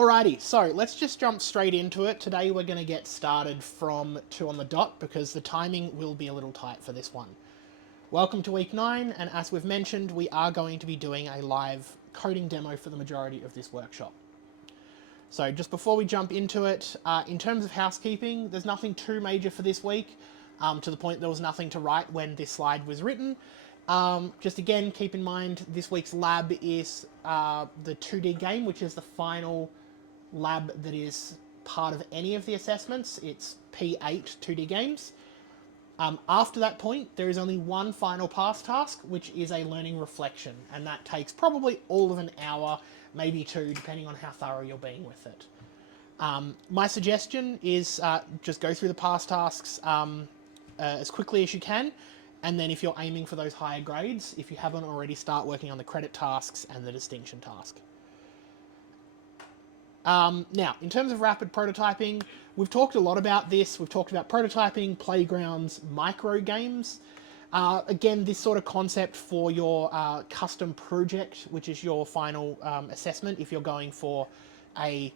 Alrighty, so let's just jump straight into it. Today we're going to get started from 2 on the dot because the timing will be a little tight for this one. Welcome to week 9, and as we've mentioned, we are going to be doing a live coding demo for the majority of this workshop. So just before we jump into it, in terms of housekeeping, there's nothing too major for this week, to the point there was nothing to write when this slide was written. Just again, keep in mind this week's lab is the 2D game, which is the final lab that is part of any of the assessments. It's P8 2D games. After that point, there is only one final pass task, which is a learning reflection, and that takes probably all of an hour, maybe 2, depending on how thorough you're being with it. My suggestion is just go through the pass tasks as quickly as you can, and then if you're aiming for those higher grades, if you haven't already, start working on the credit tasks and the distinction task. Now, in terms of rapid prototyping, we've talked a lot about this. We've talked about prototyping, playgrounds, micro games. Again, this sort of concept for your custom project, which is your final assessment, if you're going for a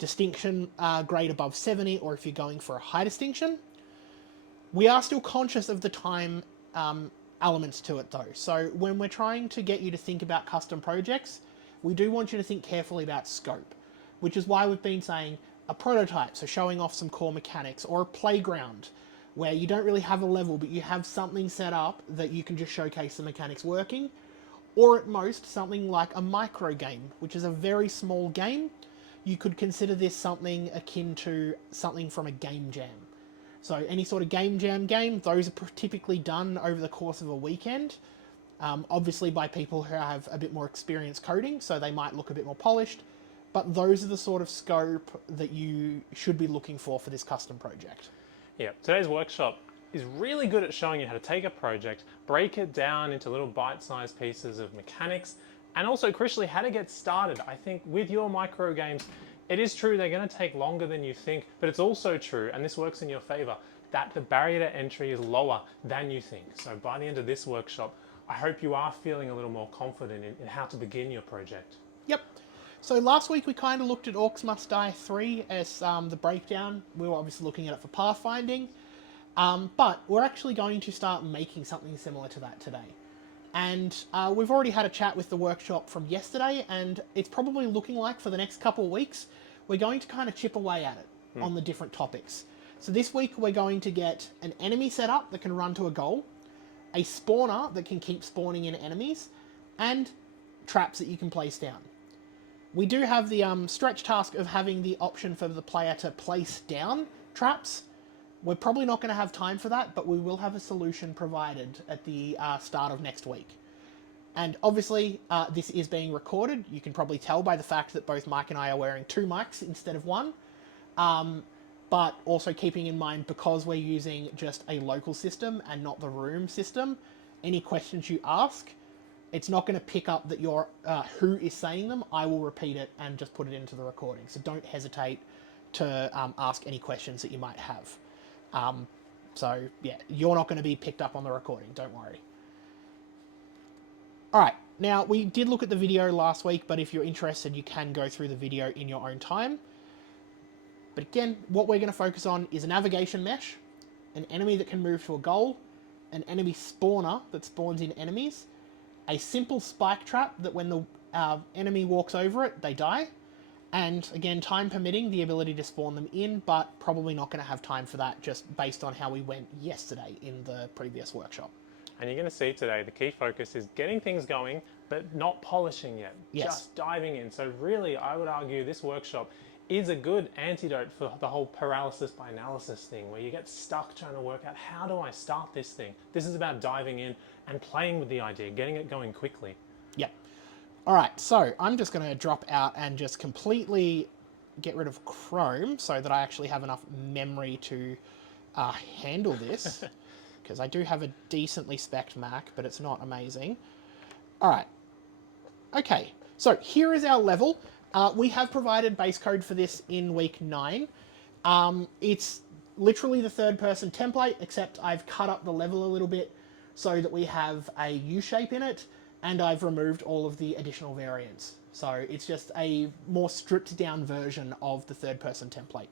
distinction grade above 70, or if you're going for a high distinction. We are still conscious of the time elements to it though. So when we're trying to get you to think about custom projects, we do want you to think carefully about scope, which is why we've been saying a prototype, so showing off some core mechanics, or a playground where you don't really have a level, but you have something set up that you can just showcase the mechanics working, or at most something like a micro game, which is a very small game. You could consider this something akin to something from a game jam. So any sort of game jam game, those are typically done over the course of a weekend, obviously by people who have a bit more experience coding, so they might look a bit more polished, but those are the sort of scope that you should be looking for this custom project. Yeah, today's workshop is really good at showing you how to take a project, break it down into little bite-sized pieces of mechanics, and also crucially how to get started. I think with your micro games, it is true they're going to take longer than you think, but it's also true, and this works in your favor, that the barrier to entry is lower than you think. So by the end of this workshop, I hope you are feeling a little more confident in how to begin your project. Yep. So last week we kind of looked at Orcs Must Die 3 as the breakdown. We were obviously looking at it for pathfinding, but we're actually going to start making something similar to that today. And we've already had a chat with the workshop from yesterday, and it's probably looking like for the next couple of weeks, we're going to kind of chip away at it on the different topics. So this week we're going to get an enemy set up that can run to a goal, a spawner that can keep spawning in enemies, and traps that you can place down. We do have the stretch task of having the option for the player to place down traps. We're probably not going to have time for that, but we will have a solution provided at the start of next week. And obviously, this is being recorded. You can probably tell by the fact that both Mike and I are wearing 2 mics instead of 1. But also keeping in mind, because we're using just a local system and not the room system, any questions you ask, it's not going to pick up that you're who is saying them. I will repeat it and just put it into the recording. So don't hesitate to ask any questions that you might have. So yeah, you're not going to be picked up on the recording, don't worry. All right, now we did look at the video last week, but if you're interested, you can go through the video in your own time. But again, what we're going to focus on is a navigation mesh, an enemy that can move to a goal, an enemy spawner that spawns in enemies, a simple spike trap that when the enemy walks over it, they die, and again, time permitting, the ability to spawn them in, but probably not going to have time for that just based on how we went yesterday in the previous workshop. And you're going to see today the key focus is getting things going, but not polishing yet, just diving in. So really, I would argue this workshop is a good antidote for the whole paralysis by analysis thing, where you get stuck trying to work out, how do I start this thing? This is about diving in and playing with the idea, getting it going quickly. Yep. All right, so I'm just going to drop out and just completely get rid of Chrome so that I actually have enough memory to handle this, because I do have a decently spec'd Mac, but it's not amazing. All right. Okay, so here is our level. We have provided base code for this in week 9. It's literally the third-person template, except I've cut up the level a little bit so that we have a U shape in it, and I've removed all of the additional variants. So it's just a more stripped down version of the third person template.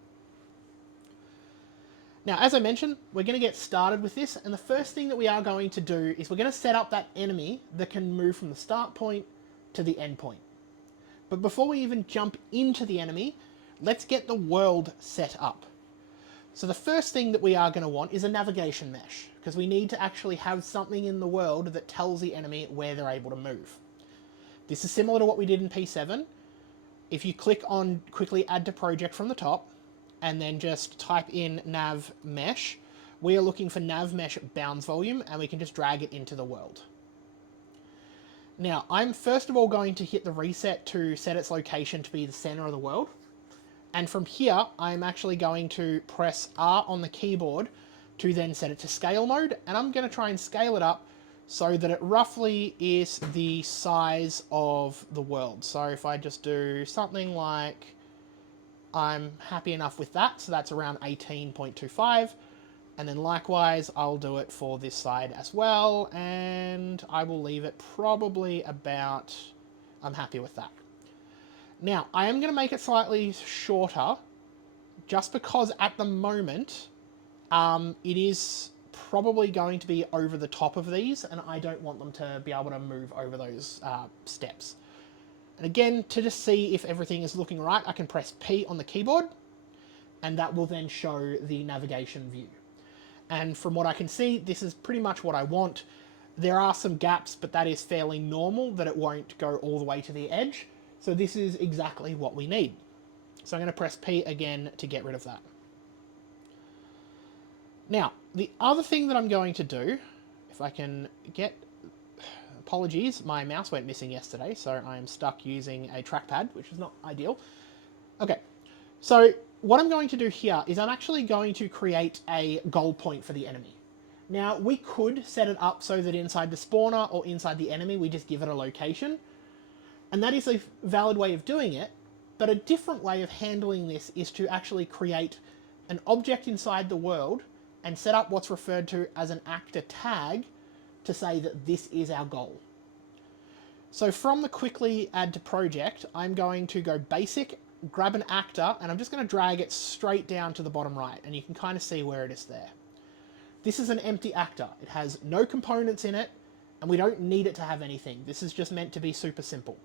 Now, as I mentioned, we're going to get started with this, and the first thing that we are going to do is we're going to set up that enemy that can move from the start point to the end point. But before we even jump into the enemy, let's get the world set up. So the first thing that we are going to want is a navigation mesh, because we need to actually have something in the world that tells the enemy where they're able to move. This is similar to what we did in P7. If you click on quickly add to project from the top, and then just type in nav mesh, we are looking for nav mesh bounds volume, and we can just drag it into the world. Now, I'm first of all going to hit the reset to set its location to be the center of the world. And from here, I'm actually going to press R on the keyboard to then set it to scale mode. And I'm going to try and scale it up so that it roughly is the size of the world. So if I just do something like, I'm happy enough with that. So that's around 18.25. And then likewise, I'll do it for this side as well. And I will leave it probably about, I'm happy with that. Now, I am going to make it slightly shorter, just because at the moment, it is probably going to be over the top of these, and I don't want them to be able to move over those steps. And again, to just see if everything is looking right, I can press P on the keyboard, and that will then show the navigation view. And from what I can see, this is pretty much what I want. There are some gaps, but that is fairly normal, that it won't go all the way to the edge. So this is exactly what we need. So I'm going to press P again to get rid of that. Now, the other thing that I'm going to do, if I can get, apologies, my mouse went missing yesterday, so I'm stuck using a trackpad, which is not ideal. Okay, so what I'm going to do here is I'm actually going to create a goal point for the enemy. Now, we could set it up so that inside the spawner or inside the enemy, we just give it a location. And that is a valid way of doing it, but a different way of handling this is to actually create an object inside the world and set up what's referred to as an actor tag to say that this is our goal. So from the quickly add to project, I'm going to go basic, grab an actor, and I'm just going to drag it straight down to the bottom right, and you can kind of see where it is there. This is an empty actor. It has no components in it, and we don't need it to have anything. This is just meant to be super simple.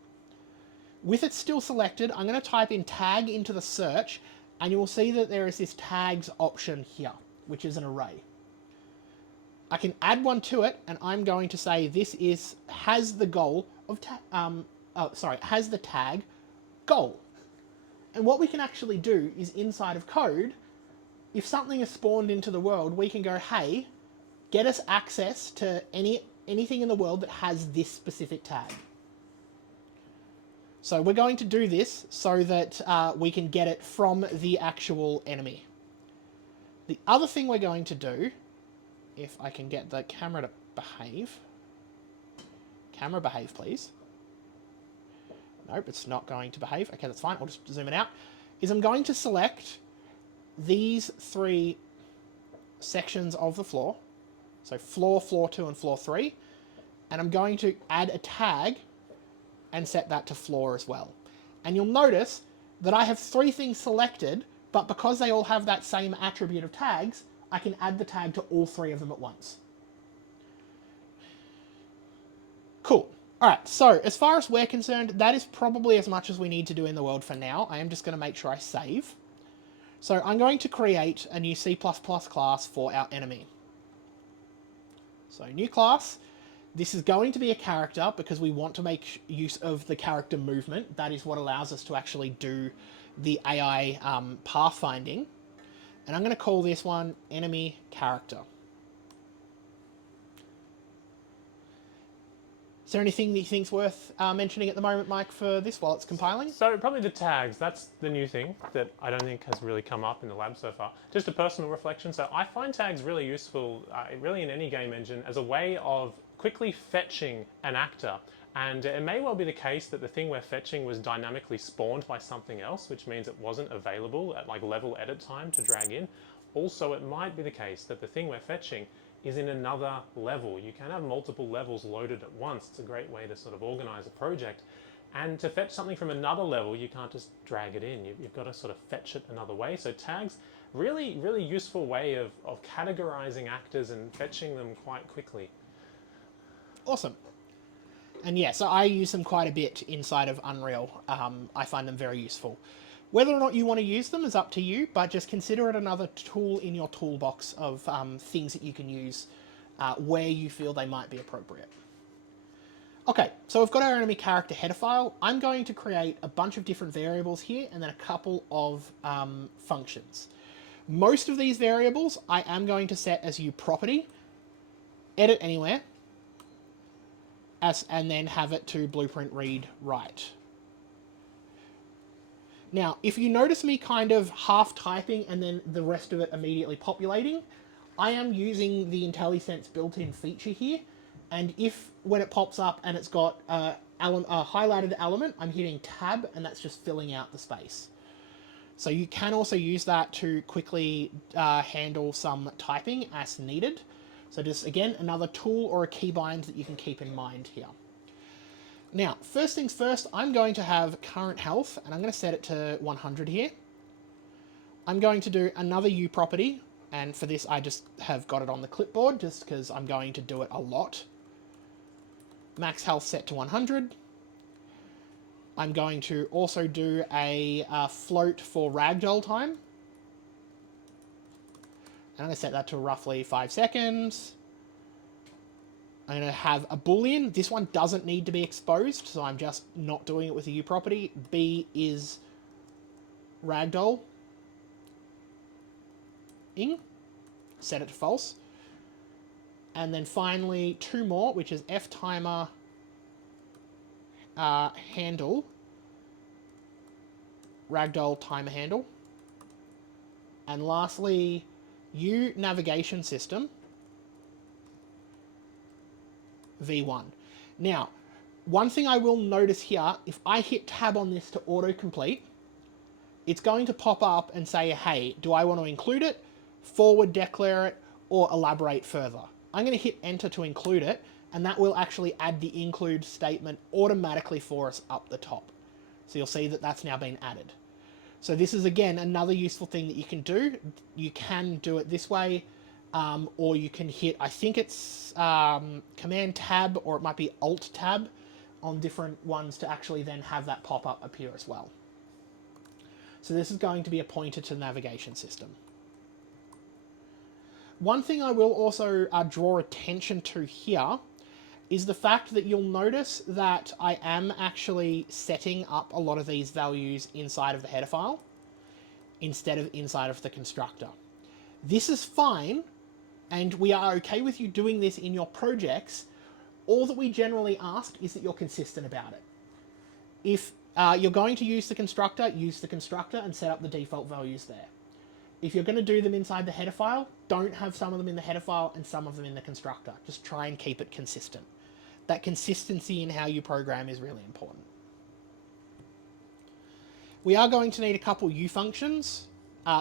With it still selected, I'm going to type in tag into the search, and you will see that there is this tags option here, which is an array. I can add one to it, and I'm going to say this has the goal of has the tag goal. And what we can actually do is inside of code, if something is spawned into the world, we can go, hey, get us access to anything in the world that has this specific tag. So we're going to do this so that we can get it from the actual enemy. The other thing we're going to do, if I can get the camera to behave. Camera, behave, please. Nope, it's not going to behave. Okay, that's fine. I'll just zoom it out. Is I'm going to select these three sections of the floor. So floor, floor 2, and floor 3. And I'm going to add a tag and set that to floor as well. And you'll notice that I have 3 things selected, but because they all have that same attribute of tags, I can add the tag to all 3 of them at once. Cool. Alright, so as far as we're concerned, that is probably as much as we need to do in the world for now. I am just going to make sure I save. So I'm going to create a new C++ class for our enemy. So new class. This is going to be a character because we want to make use of the character movement. That is what allows us to actually do the AI pathfinding. And I'm going to call this one enemy character. Is there anything that you think's worth mentioning at the moment, Mike, for this while it's compiling? So probably the tags, that's the new thing that I don't think has really come up in the lab so far. Just a personal reflection, so I find tags really useful, really in any game engine, as a way of quickly fetching an actor. And it may well be the case that the thing we're fetching was dynamically spawned by something else, which means it wasn't available at like level edit time to drag in. Also, it might be the case that the thing we're fetching is in another level. You can have multiple levels loaded at once. It's a great way to sort of organize a project. And to fetch something from another level, you can't just drag it in. You've got to sort of fetch it another way. So tags, really, really useful way of categorizing actors and fetching them quite quickly. Awesome. And yeah, so I use them quite a bit inside of Unreal. I find them very useful. Whether or not you want to use them is up to you, but just consider it another tool in your toolbox of things that you can use where you feel they might be appropriate. Okay, so we've got our enemy character header file. I'm going to create a bunch of different variables here and then a couple of functions. Most of these variables I am going to set as uProperty, edit anywhere, and then have it to blueprint read write. Now, if you notice me kind of half typing and then the rest of it immediately populating, I am using the IntelliSense built-in feature here. And if, when it pops up and it's got a highlighted element, I'm hitting tab and that's just filling out the space. So you can also use that to quickly handle some typing as needed. So just, again, another tool or a keybind that you can keep in mind here. Now, first things first, I'm going to have current health, and I'm going to set it to 100 here. I'm going to do another uProperty, and for this I just have got it on the clipboard, just because I'm going to do it a lot. Max health set to 100. I'm going to also do a float for ragdoll time. And I'm going to set that to roughly 5 seconds. I'm going to have a boolean. This one doesn't need to be exposed, so I'm just not doing it with a uProperty. B is ragdoll. Set it to false. And then finally, two more, which is ftimer handle, ragdoll timer handle. And lastly, navigation system, v1. Now, one thing I will notice here, if I hit tab on this to autocomplete, it's going to pop up and say, hey, do I want to include it, forward declare it, or elaborate further? I'm going to hit enter to include it, and that will actually add the include statement automatically for us up the top. So you'll see that that's now been added. So this is, again, another useful thing that you can do. You can do it this way, or you can hit, I think it's Command Tab, or it might be Alt Tab on different ones to actually then have that pop-up appear as well. So this is going to be a pointer to the navigation system. One thing I will also draw attention to here is the fact that you'll notice that I am actually setting up a lot of these values inside of the header file instead of inside of the constructor. This is fine, and we are okay with you doing this in your projects. All that we generally ask is that you're consistent about it. If you're going to use the constructor and set up the default values there. If you're going to do them inside the header file, don't have some of them in the header file and some of them in the constructor. Just try and keep it consistent. That consistency in how you program is really important. We are going to need a couple U functions.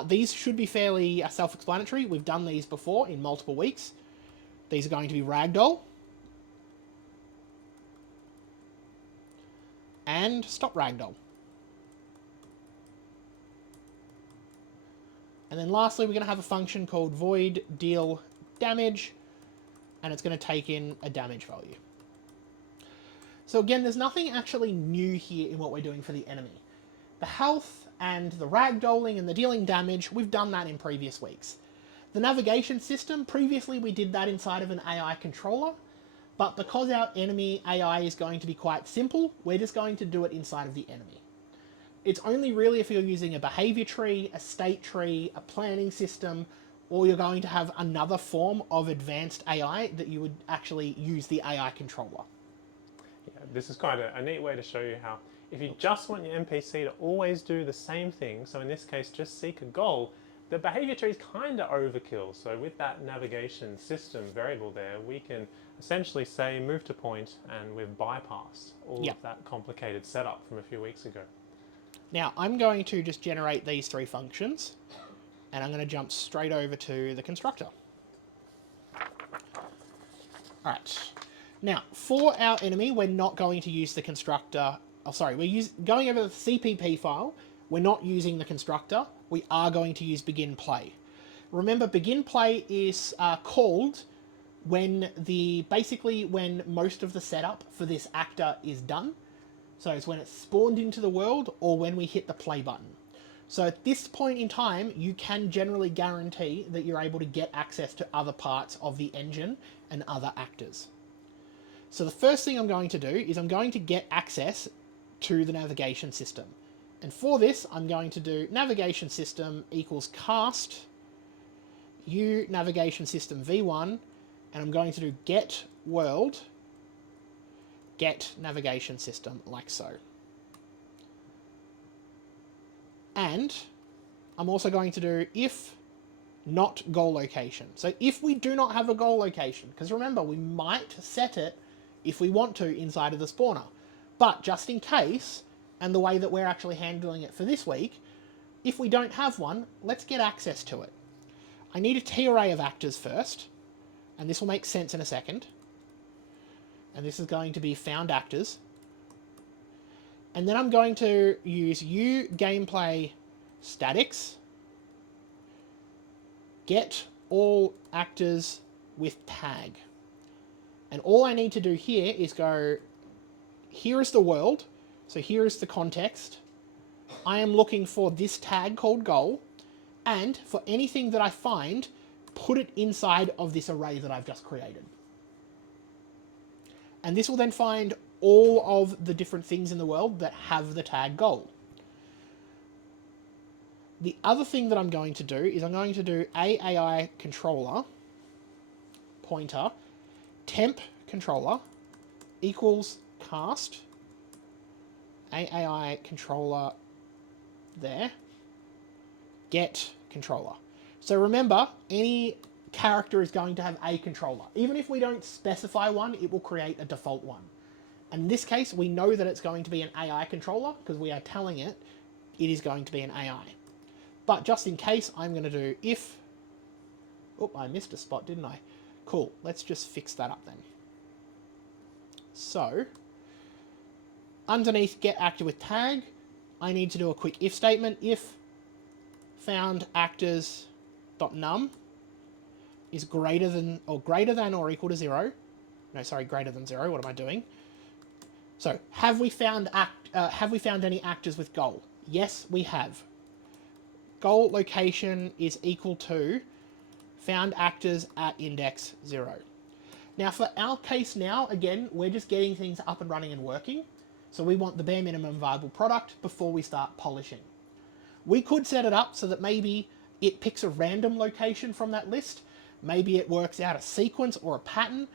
These should be fairly self-explanatory. We've done these before in multiple weeks. These are going to be ragdoll and stop ragdoll. And then lastly, we're going to have a function called void deal damage, and it's going to take in a damage value. So again, there's nothing actually new here in what we're doing for the enemy. The health and the ragdolling and the dealing damage, we've done that in previous weeks. The navigation system, previously we did that inside of an AI controller, but because our enemy AI is going to be quite simple, we're just going to do it inside of the enemy. It's only really if you're using a behavior tree, a state tree, a planning system, or you're going to have another form of advanced AI that you would actually use the AI controller. Yeah, this is quite a neat way to show you how, if you just want your NPC to always do the same thing, so in this case just seek a goal, the behavior tree is kind of overkill. So with that navigation system variable there, we can essentially say move to point, and we've bypassed all of that complicated setup from a few weeks ago. Now, I'm going to just generate these three functions, and I'm going to jump straight over to the constructor. Alright. Now, for our enemy, we're not going to use the constructor. Oh, sorry, going over the CPP file. We're not using the constructor. We are going to use begin play. Remember, begin play is called when basically when most of the setup for this actor is done. So it's when it's spawned into the world or when we hit the play button. So at this point in time, you can generally guarantee that you're able to get access to other parts of the engine and other actors. So the first thing I'm going to do is I'm going to get access to the navigation system. And for this, I'm going to do navigation system equals cast u navigation system v1, and I'm going to do get world get navigation system like so. And I'm also going to do if not goal location. So if we do not have a goal location, because remember, we might set it if we want to inside of the spawner, but just in case, and the way that we're actually handling it for this week, if we don't have one, let's get access to it. I need a T-array of actors first, and this will make sense in a second. And this is going to be found actors. And then I'm going to use u gameplay statics, get all actors with tag. And all I need to do here is go, here is the world, so here is the context. I am looking for this tag called goal, and for anything that I find, put it inside of this array that I've just created. And this will then find all of the different things in the world that have the tag goal. The other thing that I'm going to do is I'm going to do AI controller pointer temp controller equals cast AI controller there get controller. So remember, any character is going to have a controller. Even if we don't specify one, it will create a default one. And in this case, we know that it's going to be an AI controller because we are telling it it is going to be an AI. But just in case, I'm going to do if... Oh, I missed a spot, didn't I? Cool, let's just fix that up then. So, underneath get actor with tag, I need to do a quick if statement. If found actors.num is greater than or equal to 0. No, sorry, greater than 0. What am I doing? So, have we found any actors with goal? Yes, we have. Goal location is equal to found actors at index 0. Now, for our case now, again, we're just getting things up and running and working. So we want the bare minimum viable product before we start polishing. We could set it up so that maybe it picks a random location from that list. Maybe it works out a sequence or a pattern.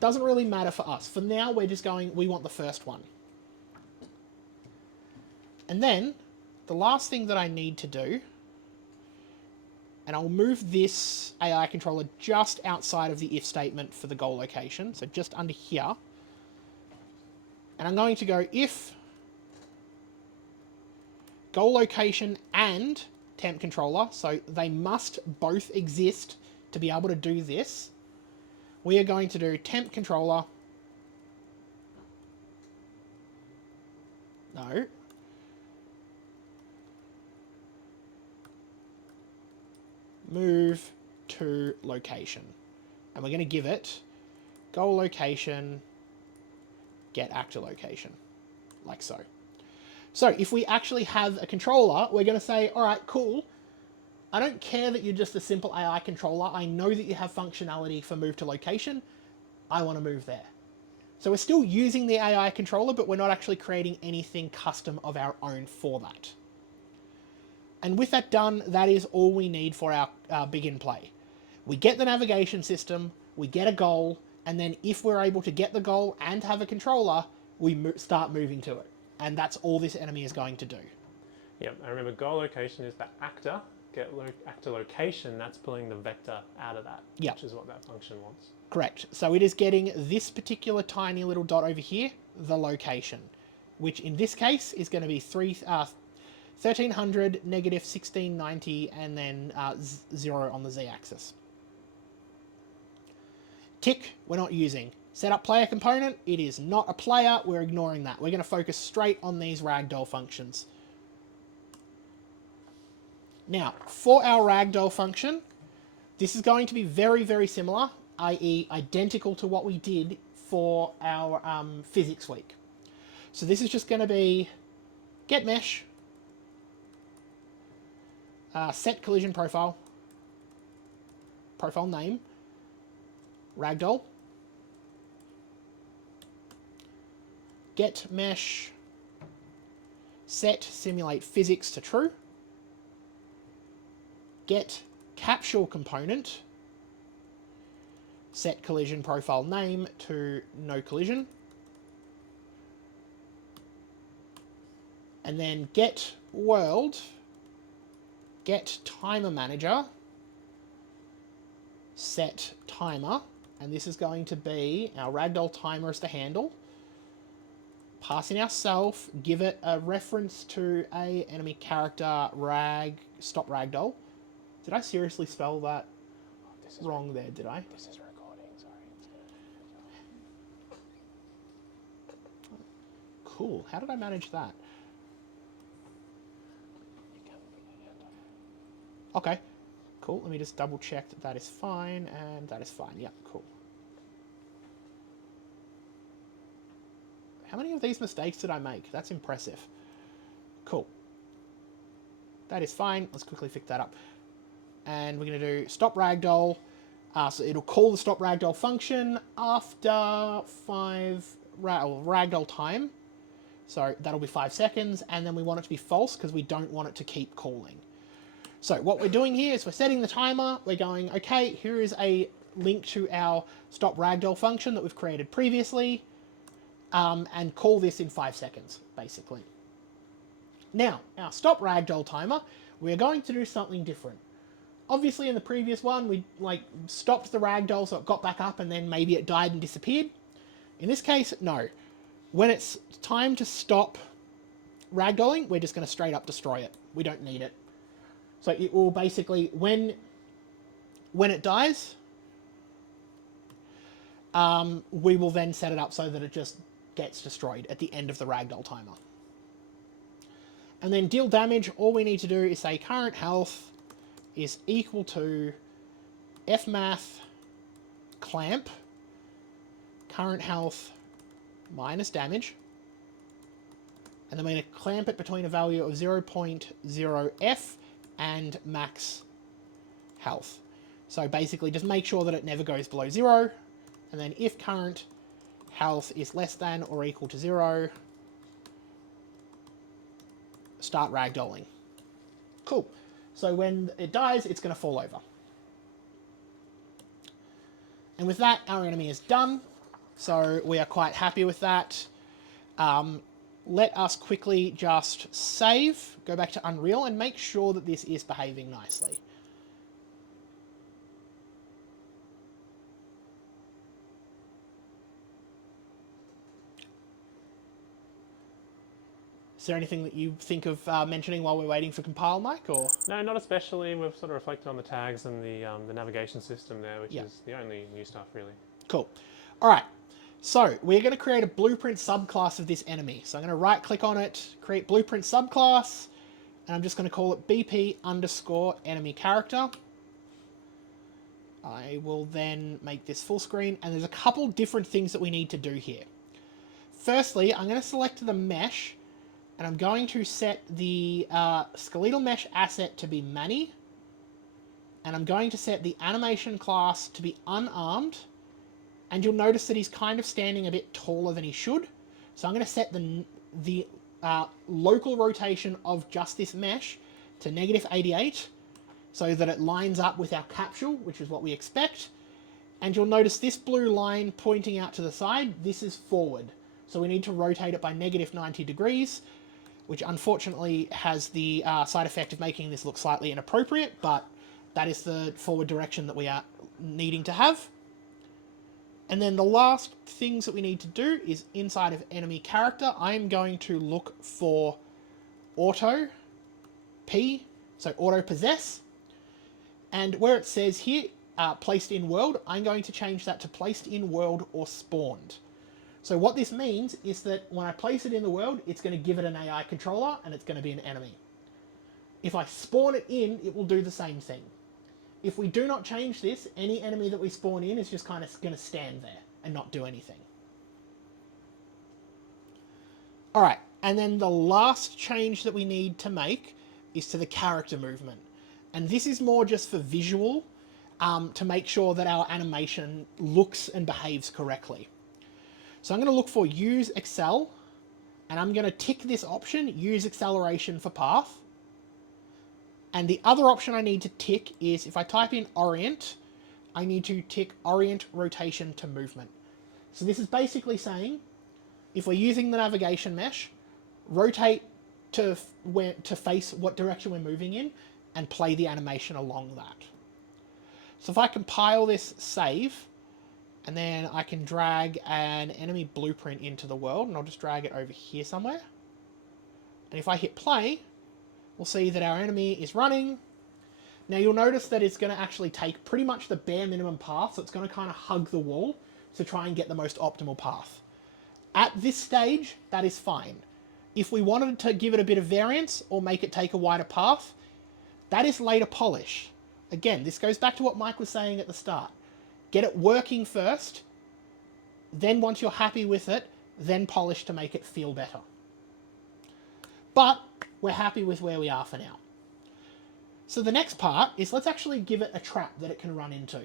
Doesn't really matter for us. For now, we're just going, we want the first one. And then the last thing that I need to do, and I'll move this AI controller just outside of the if statement for the goal location. So just under here. And I'm going to go if goal location and temp controller, so they must both exist to be able to do this. We are going to do temp controller. No. Move to location. And we're going to give it goal location, get actor location, like so. So if we actually have a controller, we're going to say, all right, cool. I don't care that you're just a simple AI controller. I know that you have functionality for move to location. I want to move there. So we're still using the AI controller, but we're not actually creating anything custom of our own for that. And with that done, that is all we need for our begin play. We get the navigation system, we get a goal, and then if we're able to get the goal and have a controller, we start moving to it. And that's all this enemy is going to do. Yep, I remember goal location is the actor. Get actor location, that's pulling the vector out of that, yep, which is what that function wants. Correct. So it is getting this particular tiny little dot over here, the location, which in this case is going to be 1300, negative 1690, and then 0 on the z-axis. Tick, we're not using. Set up player component, it is not a player, we're ignoring that. We're going to focus straight on these ragdoll functions. Now, for our ragdoll function, this is going to be very, very similar, i.e. identical to what we did for our physics week. So this is just going to be get mesh, set collision profile, profile name, ragdoll, get mesh, set simulate physics to true, get capsule component, set collision profile name to no collision, and then get world, get timer manager, set timer, and this is going to be our ragdoll timer as the handle. Passing ourself, give it a reference to a enemy character stop ragdoll. Did I seriously spell that wrong there, did I? This is recording, sorry. Cool, how did I manage that? Okay, cool, let me just double check that that is fine, and that is fine, yeah, cool. How many of these mistakes did I make? That's impressive. Cool. That is fine. Let's quickly fix that up. And we're going to do stop ragdoll. So it'll call the stop ragdoll function after ragdoll time. So that'll be 5 seconds. And then we want it to be false because we don't want it to keep calling. So what we're doing here is we're setting the timer. We're going, okay, here is a link to our stop ragdoll function that we've created previously. And call this in 5 seconds, basically. Now, our stop ragdoll timer, we're going to do something different. Obviously, in the previous one, we stopped the ragdoll so it got back up and then maybe it died and disappeared. In this case, no. When it's time to stop ragdolling, we're just going to straight up destroy it. We don't need it. So it will basically, when it dies, we will then set it up so that it just gets destroyed at the end of the ragdoll timer. And then deal damage, all we need to do is say current health is equal to fmath clamp current health minus damage. And then we're going to clamp it between a value of 0.0f and max health. So basically just make sure that it never goes below 0. And then if current health is less than or equal to 0, start ragdolling. Cool. So when it dies, it's going to fall over. And with that, our enemy is done. So we are quite happy with that. Let us quickly just save, go back to Unreal, and make sure that this is behaving nicely. Is there anything that you think of mentioning while we're waiting for compile, Mike? Or No, not especially. We've sort of reflected on the tags and the navigation system there, which is the only new stuff, really. Cool. All right. So we're going to create a blueprint subclass of this enemy. So I'm going to right click on it, create blueprint subclass, and I'm just going to call it BP_enemy character. I will then make this full screen, and there's a couple different things that we need to do here. Firstly, I'm going to select the mesh, and I'm going to set the skeletal mesh asset to be Manny, and I'm going to set the animation class to be unarmed, and you'll notice that he's kind of standing a bit taller than he should. So I'm going to set the local rotation of just this mesh to -88, so that it lines up with our capsule, which is what we expect. And you'll notice this blue line pointing out to the side, this is forward. So we need to rotate it by -90 degrees, which unfortunately has the side effect of making this look slightly inappropriate, but that is the forward direction that we are needing to have. And then the last things that we need to do is inside of enemy character, I'm going to look for auto P, so auto possess. And where it says here, placed in world, I'm going to change that to placed in world or spawned. So what this means is that when I place it in the world, it's going to give it an AI controller and it's going to be an enemy. If I spawn it in, it will do the same thing. If we do not change this, any enemy that we spawn in is just kind of going to stand there and not do anything. All right, and then the last change that we need to make is to the character movement. And this is more just for visual, to make sure that our animation looks and behaves correctly. So I'm going to look for Use Accel, and I'm going to tick this option, Use Acceleration for Path. And the other option I need to tick is, if I type in Orient, I need to tick Orient Rotation to Movement. So this is basically saying, if we're using the navigation mesh, rotate to face what direction we're moving in, and play the animation along that. So if I compile this, save, and then I can drag an enemy blueprint into the world, and I'll just drag it over here somewhere. And if I hit play, we'll see that our enemy is running. Now you'll notice that it's going to actually take pretty much the bare minimum path, so it's going to kind of hug the wall to try and get the most optimal path. At this stage, that is fine. If we wanted to give it a bit of variance or make it take a wider path, that is later polish. Again, this goes back to what Mike was saying at the start. Get it working first, then once you're happy with it, then polish to make it feel better. But we're happy with where we are for now. So the next part is, let's actually give it a trap that it can run into.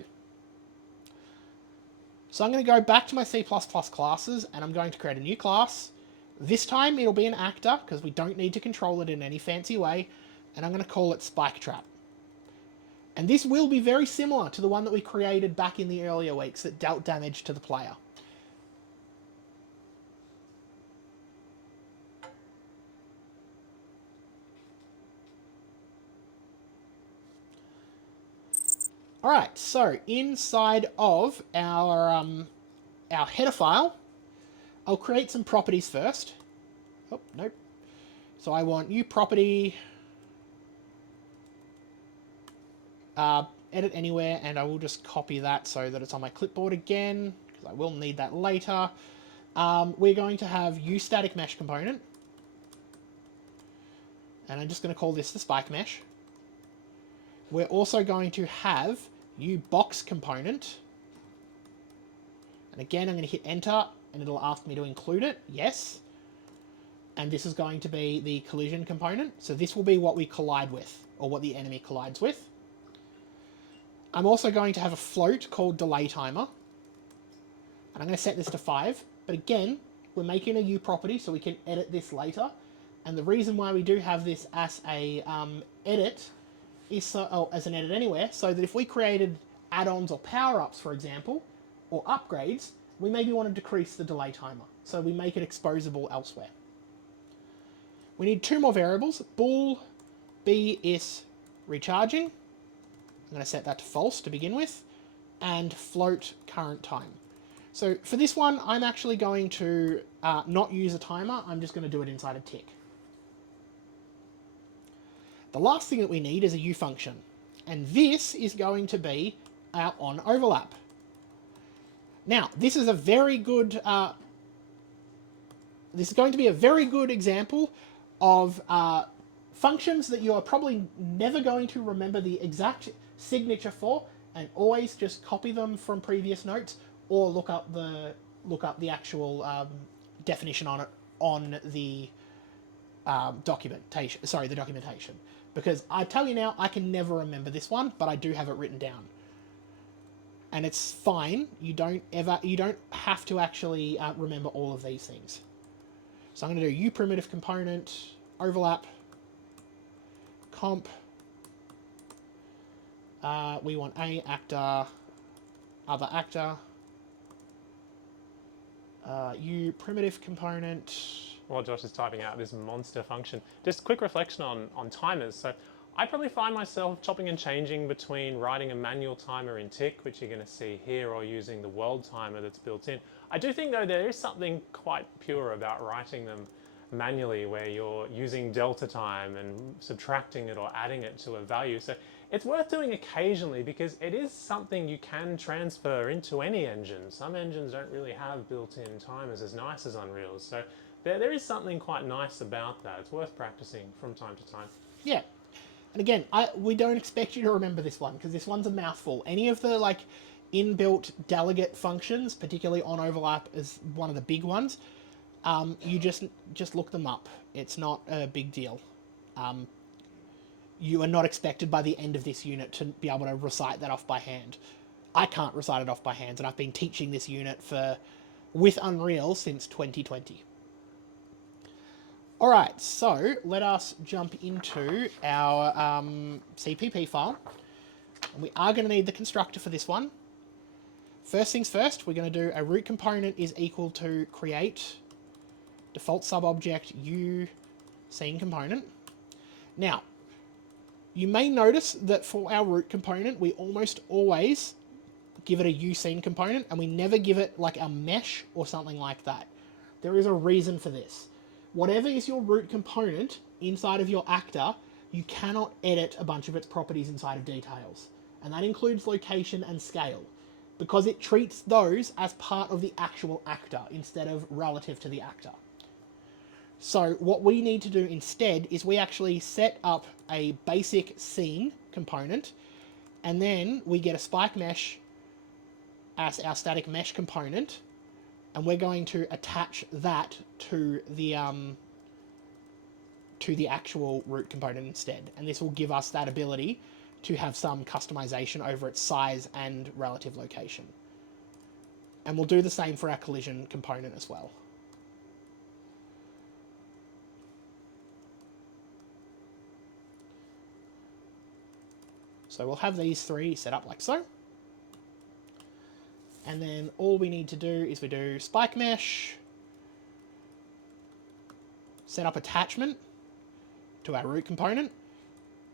So I'm going to go back to my C++ classes, and I'm going to create a new class. This time it'll be an actor, because we don't need to control it in any fancy way, and I'm going to call it Spike Trap. And this will be very similar to the one that we created back in the earlier weeks that dealt damage to the player. Alright, so inside of our header file, I'll create some properties first. Oh, nope. So I want new property, edit anywhere, and I will just copy that so that it's on my clipboard again, because I will need that later. We're going to have uStaticMesh component, and I'm just going to call this the spike mesh. We're also going to have uBox component, and again I'm going to hit enter and it'll ask me to include it. Yes. And this is going to be the collision component, so this will be what we collide with, or what the enemy collides with. I'm also going to have a float called delay timer, and I'm going to set this to 5, but again we're making a U property so we can edit this later, and the reason why we do have this as a edit is so, as an edit anywhere, so that if we created add-ons or power-ups, for example, or upgrades, we maybe want to decrease the delay timer, so we make it exposable elsewhere. We need 2 more variables, bool b is recharging, I'm going to set that to false to begin with, and float current time. So for this one, I'm actually going to not use a timer, I'm just going to do it inside a tick. The last thing that we need is a U function, and this is going to be our onOverlap. Now, this is a very good, this is going to be a very good example of functions that you are probably never going to remember the exact signature for, and always just copy them from previous notes, or look up the actual definition on it on the documentation. Sorry, the documentation. Because I tell you now, I can never remember this one, but I do have it written down. And it's fine. You don't have to actually remember all of these things. So I'm going to do uPrimitive component, overlap, comp. We want a actor, other actor, uPrimitive component. While Josh is typing out this monster function, just a quick reflection on timers. So I probably find myself chopping and changing between writing a manual timer in tick, which you're going to see here, or using the world timer that's built in. I do think though there is something quite pure about writing them manually where you're using delta time and subtracting it or adding it to a value. So it's worth doing occasionally because it is something you can transfer into any engine. Some engines don't really have built-in timers as nice as Unreal's. So there is something quite nice about that. It's worth practicing from time to time. Yeah. And again, we don't expect you to remember this one because this one's a mouthful. Any of the like inbuilt delegate functions, particularly on overlap, is one of the big ones. You just look them up. It's not a big deal. You are not expected by the end of this unit to be able to recite that off by hand. I can't recite it off by hand, and I've been teaching this unit with Unreal since 2020. All right, so let us jump into our CPP file. And we are going to need the constructor for this one. First things first, we're going to do a root component is equal to create default subobject u scene component. Now, you may notice that for our root component, we almost always give it a u scene component, and we never give it like a mesh or something like that. There is a reason for this. Whatever is your root component inside of your actor, you cannot edit a bunch of its properties inside of details. And that includes location and scale, because it treats those as part of the actual actor instead of relative to the actor. So what we need to do instead is we actually set up a basic scene component, and then we get a spike mesh as our static mesh component, and we're going to attach that to the actual root component instead. And this will give us that ability to have some customization over its size and relative location. And we'll do the same for our collision component as well. So we'll have these three set up like so. And then all we need to do is we do spike mesh, set up attachment to our root component.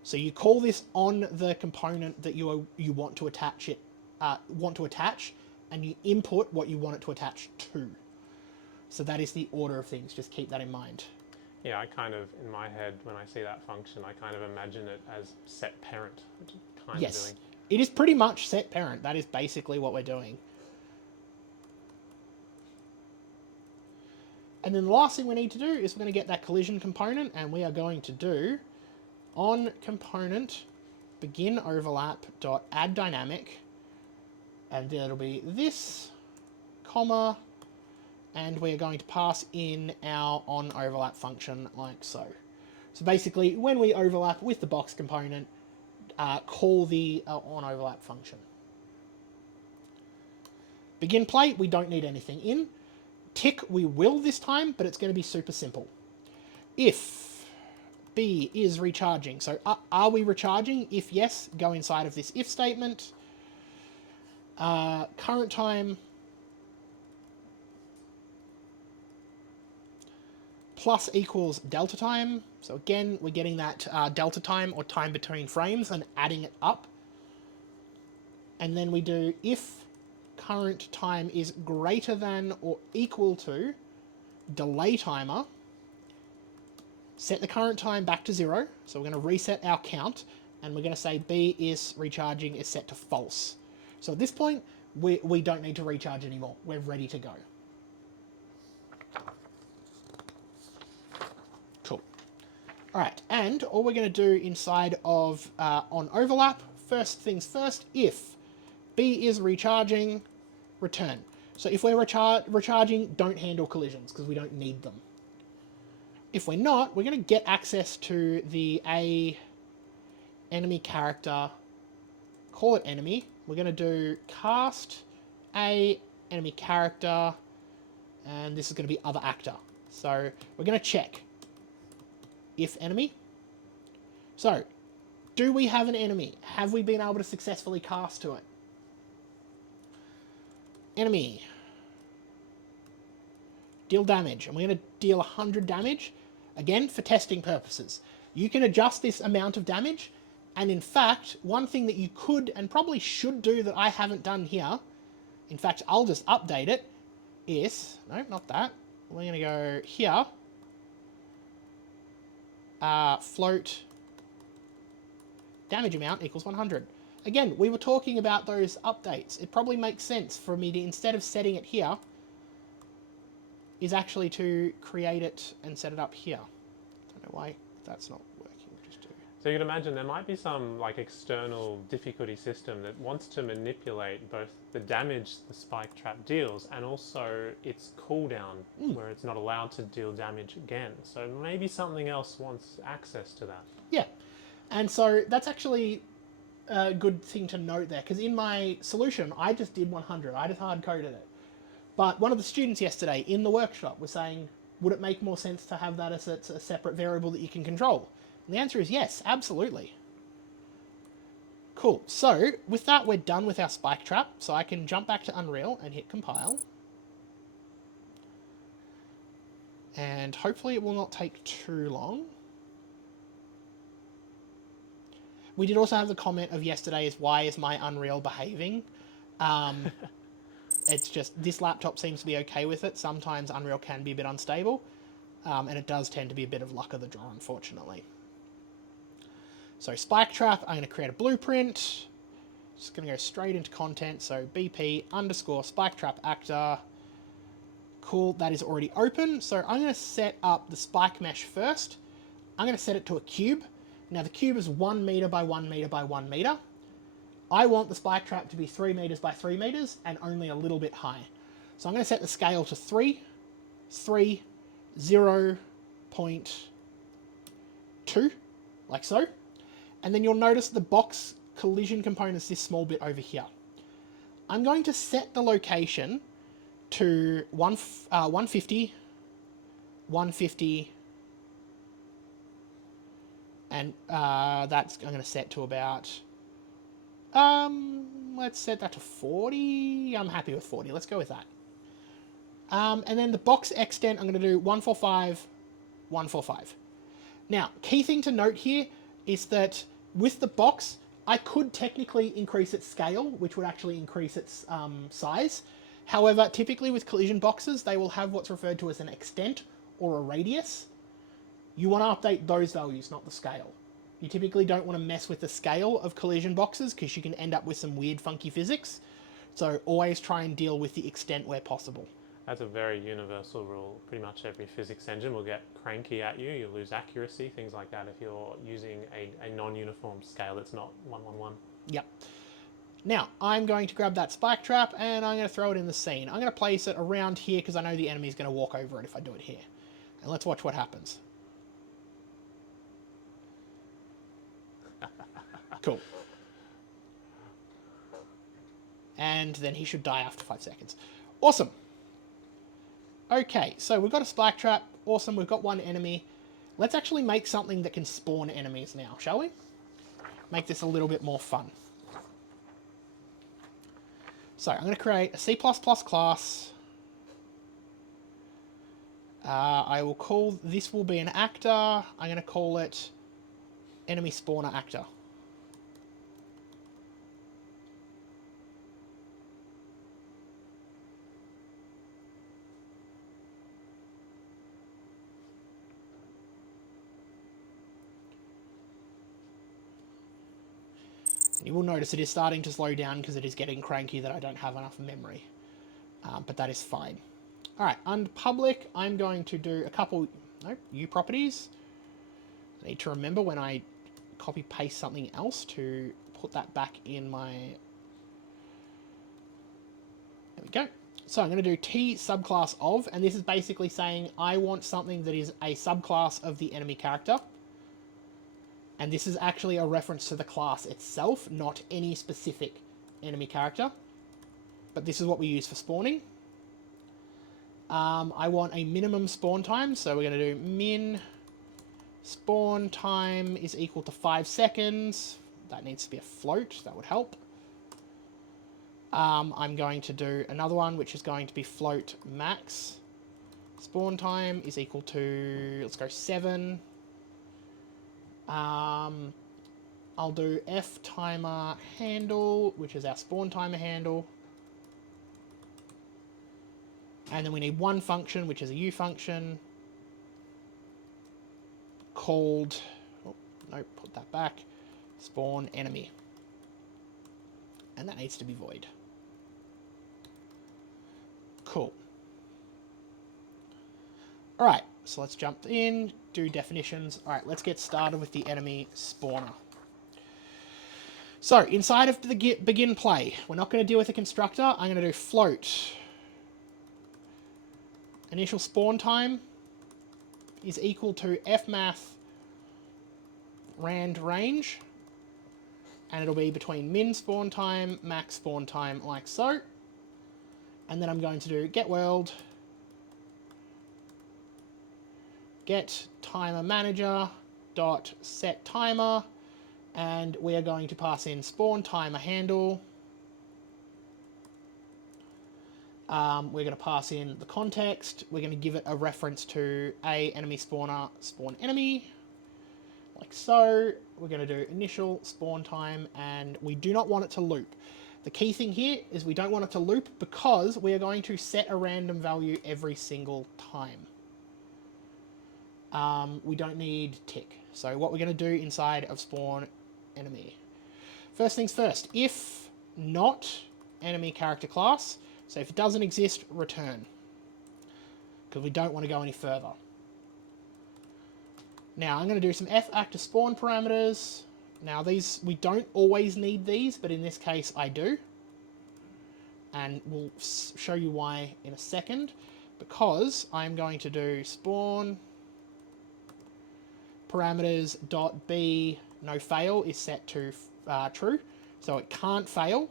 So you call this on the component that you want to attach and you input what you want it to attach to. So that is the order of things. Just keep that in mind. Yeah, I kind of, in my head, when I see that function, I kind of imagine it as set parent, which is kind of doing. It is pretty much set parent. That is basically what we're doing. And then the last thing we need to do is we're going to get that collision component, and we are going to do on component begin overlap dot add dynamic, and then it'll be this, comma, and we're going to pass in our on overlap function like so. So basically, when we overlap with the box component, call the on overlap function. Begin play, we don't need anything in. Tick, we will this time, but it's going to be super simple. If B is recharging, so are we recharging? If yes, go inside of this if statement. Current time plus equals delta time. So again, we're getting that delta time or time between frames and adding it up. And then we do if current time is greater than or equal to delay timer, set the current time back to 0. So we're going to reset our count, and we're going to say B is recharging is set to false. So at this point, we don't need to recharge anymore. We're ready to go. Cool. All right, and all we're going to do inside of on overlap, first things first, if B is recharging, return. So if we're recharging, don't handle collisions because we don't need them. If we're not, we're going to get access to the A enemy character, call it enemy. We're going to do cast A enemy character, and this is going to be other actor. So we're going to check if enemy. So do we have an enemy? Have we been able to successfully cast to it? Enemy. Deal damage. And we're going to deal 100 damage. Again, for testing purposes. You can adjust this amount of damage. And in fact, one thing that you could and probably should do that I haven't done here, in fact, I'll just update it, is, no, not that. We're going to go here. float damage amount equals 100. Again, we were talking about those updates. It probably makes sense for me to, instead of setting it here, is actually to create it and set it up here. Don't know why that's not working. Just do. So you can imagine there might be some like external difficulty system that wants to manipulate both the damage the spike trap deals and also its cooldown, where it's not allowed to deal damage again. So maybe something else wants access to that. Yeah, and so that's actually a good thing to note there, because in my solution, I just did 100. I just hard-coded it. But one of the students yesterday in the workshop was saying, would it make more sense to have that as a separate variable that you can control? And the answer is yes, absolutely. Cool. So with that, we're done with our spike trap. So I can jump back to Unreal and hit compile. And hopefully it will not take too long. We did also have the comment of yesterday is, why is my Unreal behaving? It's just, this laptop seems to be okay with it. Sometimes Unreal can be a bit unstable. And it does tend to be a bit of luck of the draw, unfortunately. So spike trap, I'm going to create a blueprint. Just going to go straight into content. So BP _ spike trap actor. Cool, that is already open. So I'm going to set up the spike mesh first. I'm going to set it to a cube. Now the cube is 1 meter by 1 meter by 1 meter. I want the spike trap to be 3 meters by 3 meters and only a little bit high. So I'm going to set the scale to 3, 3, 0.2, like so. And then you'll notice the box collision component is this small bit over here. I'm going to set the location to 150, 150, and that's I'm going to set to about, let's set that to 40. I'm happy with 40. Let's go with that. And then the box extent, I'm going to do 145, 145. Now, key thing to note here is that with the box, I could technically increase its scale, which would actually increase its size. However, typically with collision boxes, they will have what's referred to as an extent or a radius. You want to update those values, not the scale. You typically don't want to mess with the scale of collision boxes because you can end up with some weird, funky physics. So always try and deal with the extent where possible. That's a very universal rule. Pretty much every physics engine will get cranky at you. You'll lose accuracy, things like that, if you're using a non-uniform scale that's not 111. Yep. Now, I'm going to grab that spike trap and I'm going to throw it in the scene. I'm going to place it around here because I know the enemy is going to walk over it if I do it here. And let's watch what happens. Cool. And then he should die after 5 seconds. Awesome. Okay, so we've got a spike trap. Awesome, we've got one enemy. Let's actually make something that can spawn enemies now, shall we? Make this a little bit more fun. So I'm going to create a C++ class. I will call, this will be an actor. I'm going to call it enemy spawner actor. You will notice it is starting to slow down because it is getting cranky that I don't have enough memory. But that is fine. Alright, under public, I'm going to do a couple, U properties. I need to remember when I copy paste something else to put that back in my... There we go. So I'm going to do T subclass of, and this is basically saying I want something that is a subclass of the enemy character. And this is actually a reference to the class itself, not any specific enemy character. But this is what we use for spawning. I want a minimum spawn time, so we're going to do min spawn time is equal to 5 seconds. That needs to be a float, that would help. I'm going to do another one, which is going to be float max. Spawn time is equal to, let's go 7. I'll do F timer handle, which is our spawn timer handle. And then we need one function, which is a U function. called, oh, no, put that back, spawn enemy. And that needs to be void. Cool. Alright, so let's jump in, do definitions. Alright, let's get started with the enemy spawner. So, inside of the begin play, we're not going to deal with the constructor. I'm going to do float. Initial spawn time is equal to fmath rand range. And it'll be between min spawn time, max spawn time, like so. And then I'm going to do get world, get timer manager dot set timer, and we are going to pass in spawn timer handle. We're going to pass in the context. We're going to give it a reference to a enemy spawner, spawn enemy, like so. We're going to do initial spawn time, and we do not want it to loop. The key thing here is we don't want it to loop because we are going to set a random value every single time. We don't need tick. So what we're going to do inside of spawn enemy. First things first, if not enemy character class, so if it doesn't exist, return. Because we don't want to go any further. Now I'm going to do some f actor spawn parameters. Now these, we don't always need these, but in this case I do. And we'll show you why in a second. Because I'm going to do spawn parameters dot b no fail is set to true. So it can't fail.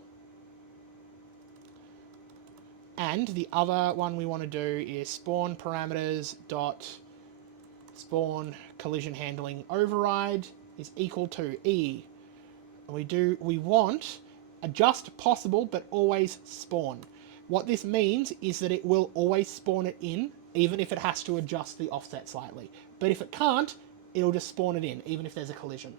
And the other one we want to do is spawn parameters dot spawn collision handling override is equal to E. And we want adjust possible but always spawn. What this means is that it will always spawn it in, even if it has to adjust the offset slightly. But if it can't, it'll just spawn it in, even if there's a collision.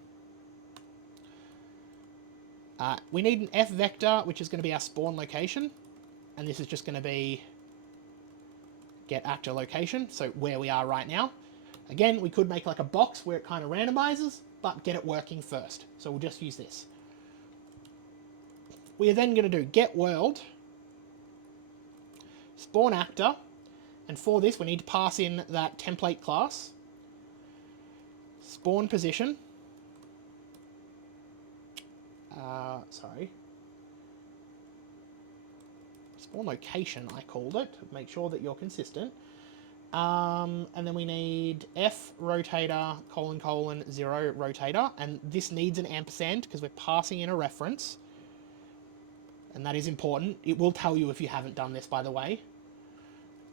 We need an F vector, which is going to be our spawn location. And this is just going to be get actor location, so where we are right now. Again, we could make like a box where it kind of randomizes, but get it working first. So we'll just use this. We are then going to do get world, spawn actor, and for this we need to pass in that template class, spawn position, spawn location I called it, to make sure that you're consistent. And then we need F rotator, : 0 rotator, and this needs an ampersand because we're passing in a reference. And that is important. It will tell you if you haven't done this, by the way.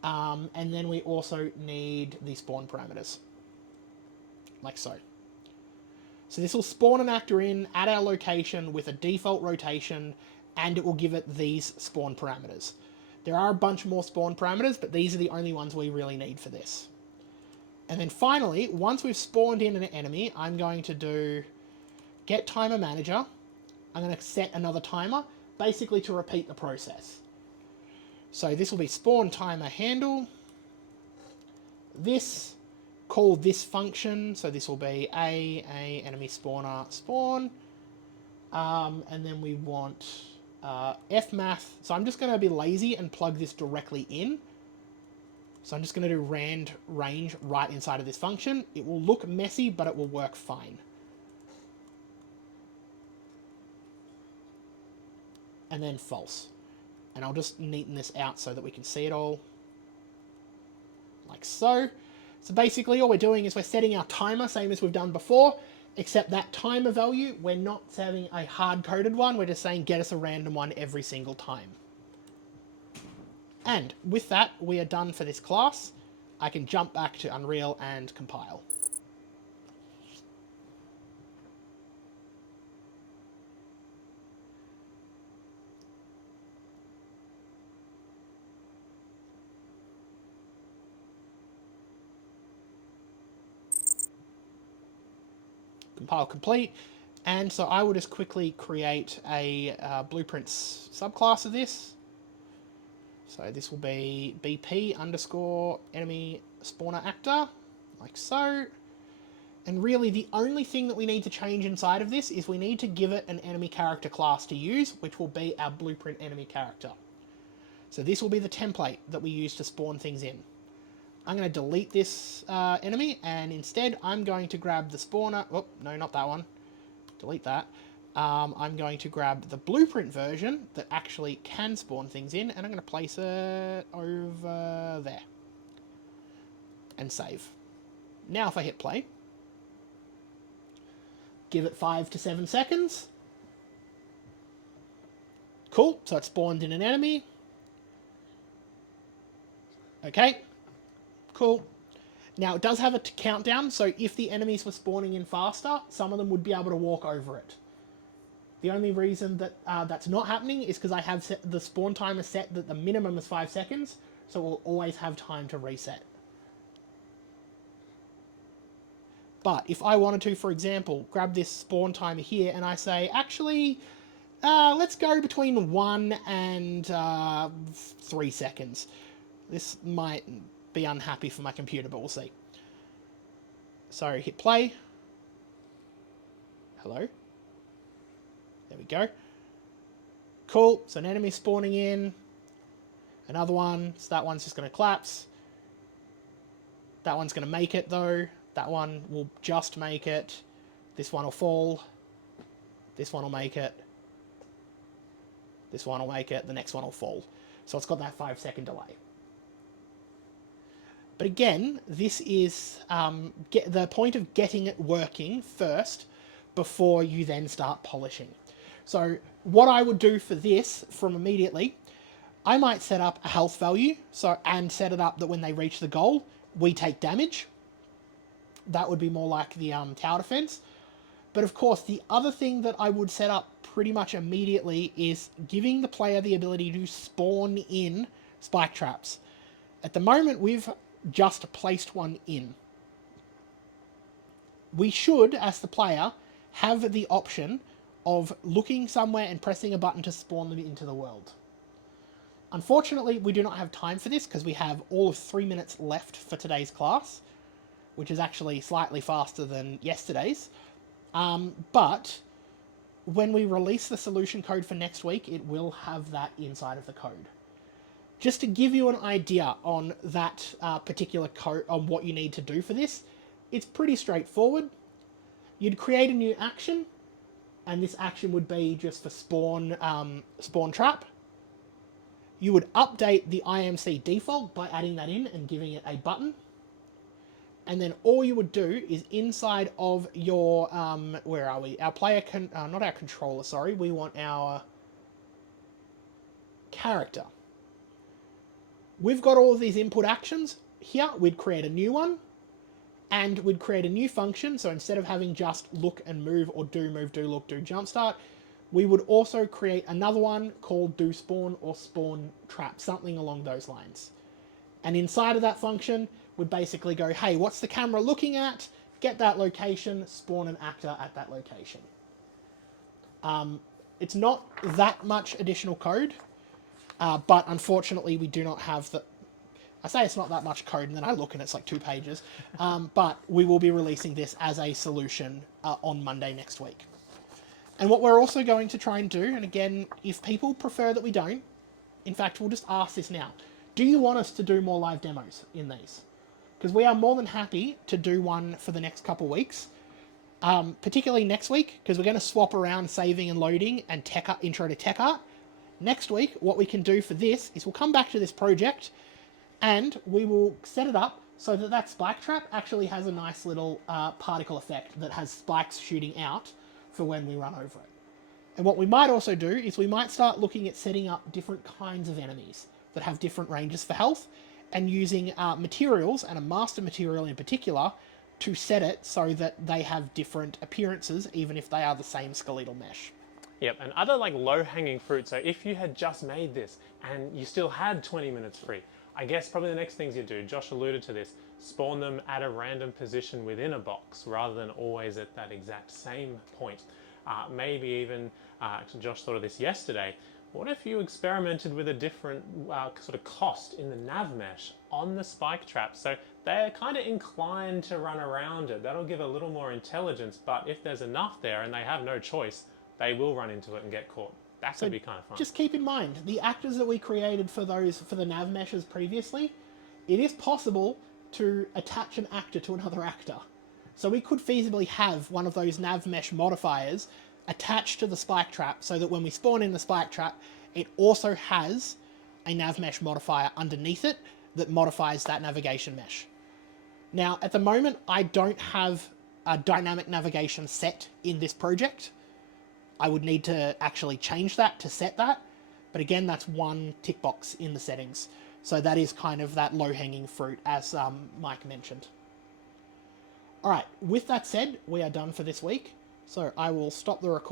And then we also need the spawn parameters. Like so. So this will spawn an actor in at our location with a default rotation, and it will give it these spawn parameters. There are a bunch more spawn parameters, but these are the only ones we really need for this. And then finally, once we've spawned in an enemy, I'm going to do get timer manager. I'm going to set another timer, basically to repeat the process. So this will be spawn timer handle. This, call this function. So this will be a enemy spawner spawn. And then we want fmath. So I'm just going to be lazy and plug this directly in. So I'm just going to do rand range right inside of this function. It will look messy, but it will work fine. And then false. And I'll just neaten this out so that we can see it all. Like so. So basically all we're doing is we're setting our timer, same as we've done before, except that timer value, we're not having a hard-coded one, we're just saying get us a random one every single time. And with that, we are done for this class. I can jump back to Unreal and compile. Compile complete. And so I will just quickly create a blueprints subclass of this. So this will be BP underscore enemy spawner actor, like so. And really the only thing that we need to change inside of this is we need to give it an enemy character class to use, which will be our blueprint enemy character. So this will be the template that we use to spawn things in. I'm going to delete this enemy, and instead I'm going to grab the spawner. Oh, no, not that one. Delete that. I'm going to grab the blueprint version that actually can spawn things in, and I'm going to place it over there. And save. Now if I hit play, give it 5 to 7 seconds. Cool, so it spawned in an enemy. Okay, cool. Now it does have a countdown, so if the enemies were spawning in faster, some of them would be able to walk over it. The only reason that that's not happening is because I have set the spawn timer set that the minimum is 5 seconds, so we'll always have time to reset. But if I wanted to, for example, grab this spawn timer here and I say, actually, let's go between 1 and 3 seconds. This might be unhappy for my computer, but we'll see. So hit play. Hello. There we go. Cool, so an enemy spawning in. Another one, so that one's just going to collapse. That one's going to make it though. That one will just make it. This one will fall. This one will make it. This one will make it. The next one will fall. So it's got that 5-second delay. But again, this is the point of getting it working first before you then start polishing. So what I would do for this from immediately, I might set up a health value and set it up that when they reach the goal, we take damage. That would be more like the tower defense. But of course, the other thing that I would set up pretty much immediately is giving the player the ability to spawn in spike traps. At the moment, we've just placed one in. We should, as the player, have the option of looking somewhere and pressing a button to spawn them into the world. Unfortunately, we do not have time for this because we have all of 3 minutes left for today's class, which is actually slightly faster than yesterday's. But when we release the solution code for next week, it will have that inside of the code. Just to give you an idea on that particular code, on what you need to do for this, it's pretty straightforward. You'd create a new action, and this action would be just for spawn trap. You would update the IMC default by adding that in and giving it a button. And then all you would do is inside of your, where are we? Our player, not our controller, sorry. We want our character. We've got all of these input actions. Here, we'd create a new one. And we'd create a new function. So instead of having just look and move or do move, do look, do jump start, we would also create another one called do spawn or spawn trap, something along those lines. And inside of that function, would basically go, hey, what's the camera looking at? Get that location, spawn an actor at that location. It's not that much additional code, but unfortunately we do not have the... I say it's not that much code, and then I look and it's like 2 pages. But we will be releasing this as a solution on Monday next week. And what we're also going to try and do, and again, if people prefer that we don't, in fact, we'll just ask this now. Do you want us to do more live demos in these? Because we are more than happy to do one for the next couple weeks, particularly next week, because we're going to swap around saving and loading and intro to tech art. Next week, what we can do for this is we'll come back to this project and we will set it up so that that spike trap actually has a nice little particle effect that has spikes shooting out for when we run over it. And what we might also do is we might start looking at setting up different kinds of enemies that have different ranges for health, and using materials, and a master material in particular, to set it so that they have different appearances, even if they are the same skeletal mesh. Yep, and other like low-hanging fruit, so if you had just made this and you still had 20 minutes free, I guess probably the next things you do, Josh alluded to this, spawn them at a random position within a box rather than always at that exact same point. Maybe even, actually Josh thought of this yesterday, what if you experimented with a different sort of cost in the nav mesh on the spike trap? So they're kind of inclined to run around it. That'll give a little more intelligence, but if there's enough there and they have no choice, they will run into it and get caught. That could be kind of fun. Just keep in mind, the actors that we created for the nav meshes previously, it is possible to attach an actor to another actor. So we could feasibly have one of those nav mesh modifiers attached to the spike trap so that when we spawn in the spike trap, it also has a nav mesh modifier underneath it that modifies that navigation mesh. Now, at the moment, I don't have a dynamic navigation set in this project. I would need to actually change that to set that. But again, that's one tick box in the settings. So that is kind of that low-hanging fruit, as Mike mentioned. All right, with that said, we are done for this week. So I will stop the recording.